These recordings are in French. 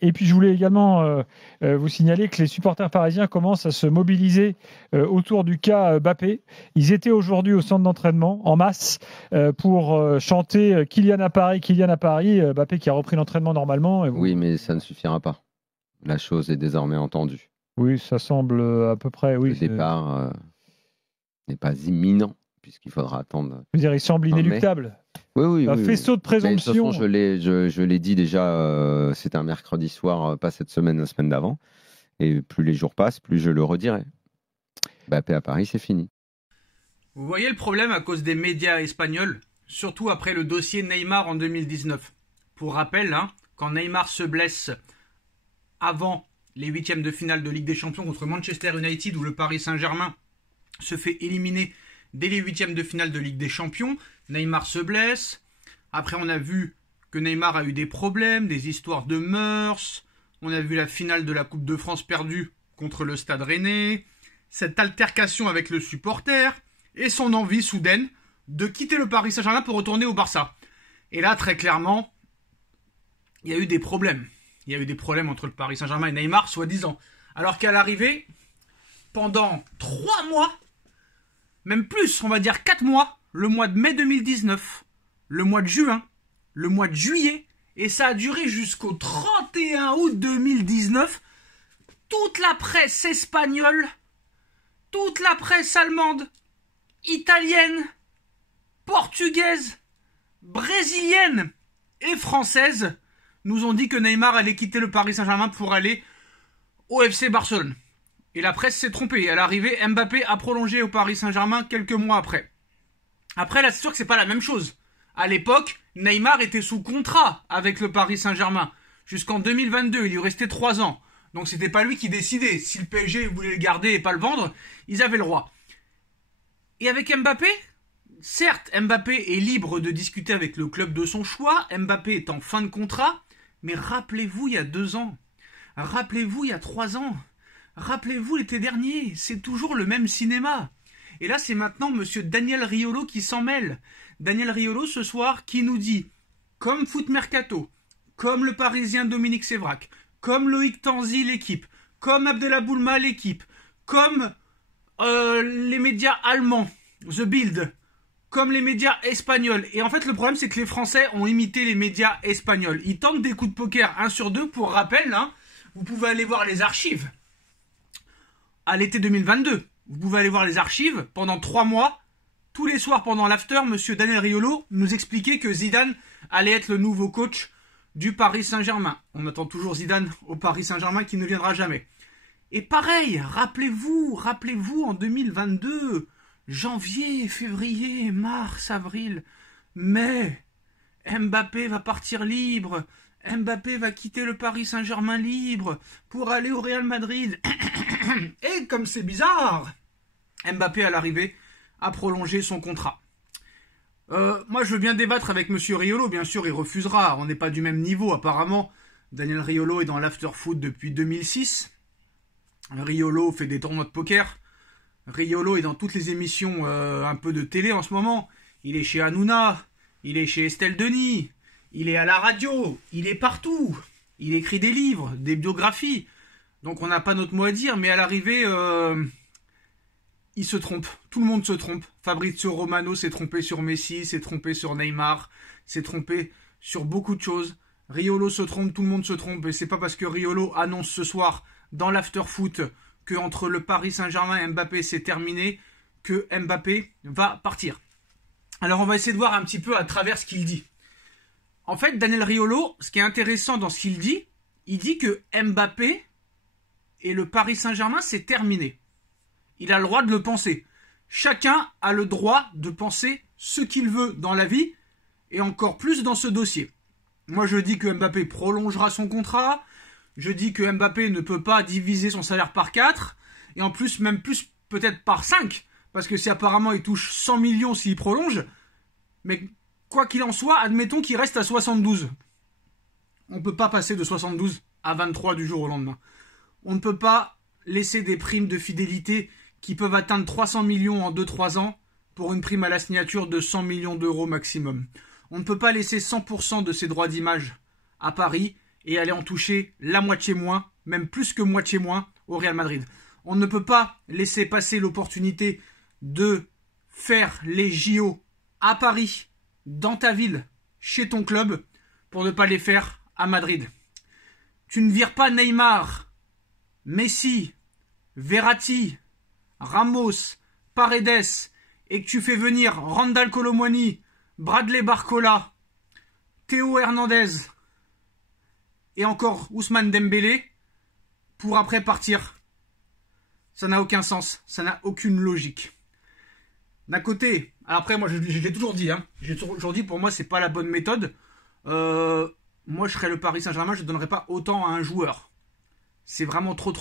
Et puis, je voulais également vous signaler que les supporters parisiens commencent à se mobiliser autour du cas Mbappé. Ils étaient aujourd'hui au centre d'entraînement en masse pour chanter Kylian à Paris, Kylian à Paris. Mbappé qui a repris l'entraînement normalement. Oui, mais ça ne suffira pas. La chose est désormais entendue. Oui, ça semble à peu près. Oui, le départ n'est pas imminent, puisqu'il faudra attendre. Je veux dire, il semble inéluctable. Oui. Un faisceau de présomption. De toute façon, je l'ai dit déjà, c'était un mercredi soir, pas cette semaine, la semaine d'avant. Et plus les jours passent, plus je le redirai. Mbappé à Paris, c'est fini. Vous voyez le problème à cause des médias espagnols, surtout après le dossier Neymar en 2019. Pour rappel, quand Neymar se blesse avant les huitièmes de finale de Ligue des Champions contre Manchester United, où le Paris Saint-Germain se fait éliminer dès les huitièmes de finale de Ligue des Champions, Neymar se blesse. Après, on a vu que Neymar a eu des problèmes, des histoires de mœurs. On a vu la finale de la Coupe de France perdue contre le Stade Rennais. Cette altercation avec le supporter et son envie soudaine de quitter le Paris Saint-Germain pour retourner au Barça. Et là, très clairement, il y a eu des problèmes. Il y a eu des problèmes entre le Paris Saint-Germain et Neymar, soi-disant. Alors qu'à l'arrivée, pendant 3 mois, même plus, on va dire 4 mois, le mois de mai 2019, le mois de juin, le mois de juillet, et ça a duré jusqu'au 31 août 2019, toute la presse espagnole, toute la presse allemande, italienne, portugaise, brésilienne et française nous ont dit que Neymar allait quitter le Paris Saint-Germain pour aller au FC Barcelone. Et la presse s'est trompée. À l'arrivée, Mbappé a prolongé au Paris Saint-Germain quelques mois après. Après, là, c'est sûr que c'est pas la même chose. À l'époque, Neymar était sous contrat avec le Paris Saint-Germain. Jusqu'en 2022, il y restait 3 ans. Donc c'était pas lui qui décidait. Si le PSG voulait le garder et pas le vendre, ils avaient le droit. Et avec Mbappé, certes, Mbappé est libre de discuter avec le club de son choix. Mbappé est en fin de contrat. Mais rappelez-vous, il y a 2 ans. Rappelez-vous, il y a 3 ans. Rappelez-vous l'été dernier. C'est toujours le même cinéma. Et là, c'est maintenant monsieur Daniel Riolo qui s'en mêle. Daniel Riolo, ce soir, qui nous dit, comme Foot Mercato, comme le Parisien Dominique Sévrac, comme Loïc Tanzi, l'équipe, comme Abdelaboulma, l'équipe, comme les médias allemands, The Bild, comme les médias espagnols. Et en fait, le problème, c'est que les Français ont imité les médias espagnols. Ils tentent des coups de poker 1 sur 2. Pour rappel, vous pouvez aller voir les archives. À l'été 2022, vous pouvez aller voir les archives. Pendant 3 mois, tous les soirs pendant l'after, monsieur Daniel Riolo nous expliquait que Zidane allait être le nouveau coach du Paris Saint-Germain. On attend toujours Zidane au Paris Saint-Germain qui ne viendra jamais. Et pareil, rappelez-vous, en 2022... janvier, février, mars, avril, mai, Mbappé va partir libre. Mbappé va quitter le Paris Saint-Germain libre pour aller au Real Madrid. Et comme c'est bizarre, Mbappé à l'arrivée a prolongé son contrat. Moi je veux bien débattre avec monsieur Riolo, bien sûr il refusera, on n'est pas du même niveau apparemment. Daniel Riolo est dans l'after-foot depuis 2006. Riolo fait des tournois de poker. Riolo est dans toutes les émissions un peu de télé en ce moment. Il est chez Hanouna, il est chez Estelle Denis, il est à la radio, il est partout. Il écrit des livres, des biographies. Donc on n'a pas notre mot à dire, mais à l'arrivée, il se trompe. Tout le monde se trompe. Fabrizio Romano s'est trompé sur Messi, s'est trompé sur Neymar, s'est trompé sur beaucoup de choses. Riolo se trompe, tout le monde se trompe. Et c'est pas parce que Riolo annonce ce soir dans l'after-foot que entre le Paris Saint-Germain et Mbappé c'est terminé, que Mbappé va partir. Alors on va essayer de voir un petit peu à travers ce qu'il dit. En fait, Daniel Riolo, ce qui est intéressant dans ce qu'il dit, il dit que Mbappé et le Paris Saint-Germain c'est terminé. Il a le droit de le penser. Chacun a le droit de penser ce qu'il veut dans la vie, et encore plus dans ce dossier. Moi je dis que Mbappé prolongera son contrat. Je dis que Mbappé ne peut pas diviser son salaire par 4, et en plus, même plus peut-être par 5, parce que si apparemment il touche 100 millions s'il prolonge, mais quoi qu'il en soit, admettons qu'il reste à 72. On ne peut pas passer de 72 à 23 du jour au lendemain. On ne peut pas laisser des primes de fidélité qui peuvent atteindre 300 millions en 2-3 ans pour une prime à la signature de 100 millions d'euros maximum. On ne peut pas laisser 100% de ses droits d'image à Paris et aller en toucher la moitié moins, même plus que moitié moins, au Real Madrid. On ne peut pas laisser passer l'opportunité de faire les JO à Paris, dans ta ville, chez ton club, pour ne pas les faire à Madrid. Tu ne vires pas Neymar, Messi, Verratti, Ramos, Paredes, et que tu fais venir Randal Colomwani, Bradley Barcola, Théo Hernandez et encore Ousmane Dembélé pour après partir. Ça n'a aucun sens, ça n'a aucune logique. D'un côté, alors après moi je l'ai toujours dit, j'ai toujours dit pour moi c'est pas la bonne méthode. Moi je serais le Paris Saint-Germain, je ne donnerais pas autant à un joueur. C'est vraiment trop.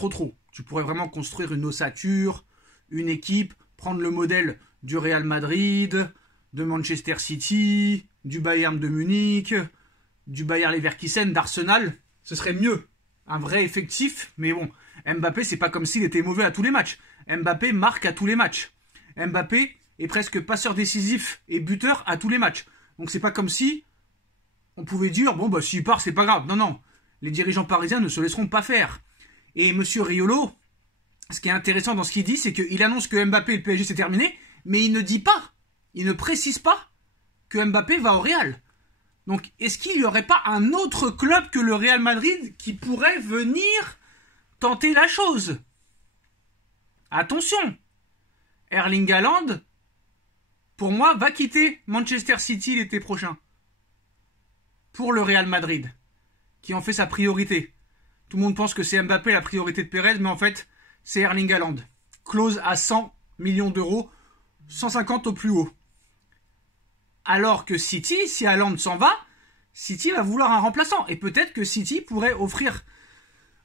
Tu pourrais vraiment construire une ossature, une équipe, prendre le modèle du Real Madrid, de Manchester City, du Bayern de Munich, du Bayer Leverkusen, d'Arsenal. Ce serait mieux. Un vrai effectif, mais bon, Mbappé, c'est pas comme s'il était mauvais à tous les matchs. Mbappé marque à tous les matchs. Mbappé est presque passeur décisif et buteur à tous les matchs. Donc c'est pas comme si on pouvait dire, bon bah s'il part, c'est pas grave. Non. Les dirigeants parisiens ne se laisseront pas faire. Et monsieur Riolo, ce qui est intéressant dans ce qu'il dit, c'est qu'il annonce que Mbappé et le PSG c'est terminé, mais il ne dit pas, il ne précise pas que Mbappé va au Real. Donc, est-ce qu'il n'y aurait pas un autre club que le Real Madrid qui pourrait venir tenter la chose? Attention, Erling Haaland, pour moi, va quitter Manchester City l'été prochain. Pour le Real Madrid, qui en fait sa priorité. Tout le monde pense que c'est Mbappé la priorité de Pérez, mais en fait, c'est Erling Haaland. Clause à 100 millions d'euros, 150 au plus haut. Alors que City, si Haaland s'en va, City va vouloir un remplaçant. Et peut-être que City pourrait offrir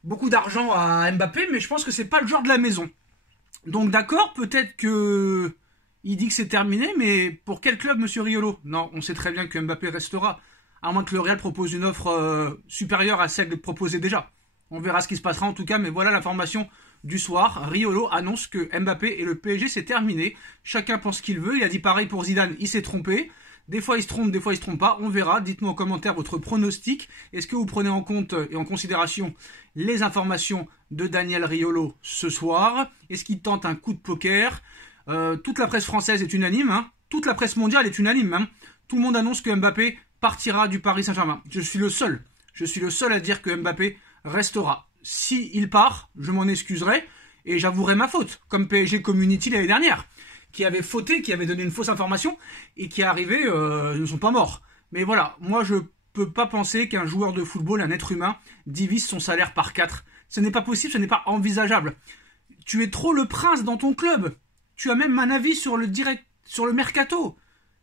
beaucoup d'argent à Mbappé, mais je pense que c'est pas le genre de la maison. Donc d'accord, peut-être que il dit que c'est terminé, mais pour quel club, monsieur Riolo? Non, on sait très bien que Mbappé restera, à moins que le Real propose une offre supérieure à celle proposée déjà. On verra ce qui se passera en tout cas, mais voilà l'information du soir. Riolo annonce que Mbappé et le PSG c'est terminé. Chacun pense ce qu'il veut. Il a dit pareil pour Zidane, il s'est trompé. Des fois il se trompe, des fois il se trompe pas. On verra. Dites-nous en commentaire votre pronostic. Est-ce que vous prenez en compte et en considération les informations de Daniel Riolo ce soir? Est-ce qu'il tente un coup de poker? Toute la presse française est unanime. Toute la presse mondiale est unanime. Tout le monde annonce que Mbappé partira du Paris Saint-Germain. Je suis le seul à dire que Mbappé restera. Si il part, je m'en excuserai et j'avouerai ma faute, comme PSG Community l'année dernière, qui avait fauté, qui avait donné une fausse information et qui arrivé ne sont pas morts. Mais voilà, moi je peux pas penser qu'un joueur de football, un être humain, divise son salaire par 4. Ce n'est pas possible, ce n'est pas envisageable. Tu es trop le prince dans ton club. Tu as même un avis sur le mercato.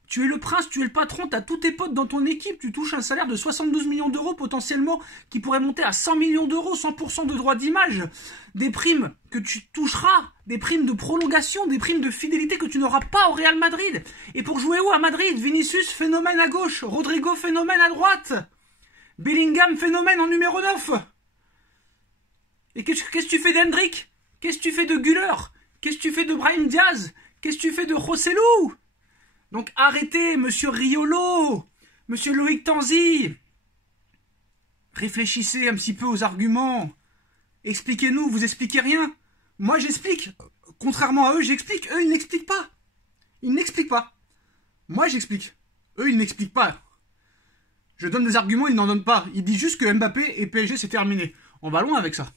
Tu es le prince, tu es le patron, tu as tous tes potes dans ton équipe, tu touches un salaire de 72 millions d'euros potentiellement qui pourrait monter à 100 millions d'euros, 100% de droits d'image, des primes que tu toucheras, des primes de prolongation, des primes de fidélité que tu n'auras pas au Real Madrid. Et pour jouer où à Madrid? Vinicius, phénomène à gauche, Rodrigo, phénomène à droite, Bellingham, phénomène en numéro 9. Et qu'est-ce que tu fais d'Hendrick? Qu'est-ce que tu fais de Güler? Qu'est-ce que tu fais de Brahim Diaz? Qu'est-ce que tu fais de Rossellou? Donc arrêtez, monsieur Riolo, monsieur Loïc Tanzi. Réfléchissez un petit peu aux arguments. Expliquez-nous, vous expliquez rien. Moi j'explique. Contrairement à eux, j'explique. Eux, ils n'expliquent pas. Ils n'expliquent pas. Moi j'explique. Eux, ils n'expliquent pas. Je donne des arguments, ils n'en donnent pas. Ils disent juste que Mbappé et PSG c'est terminé. On va loin avec ça.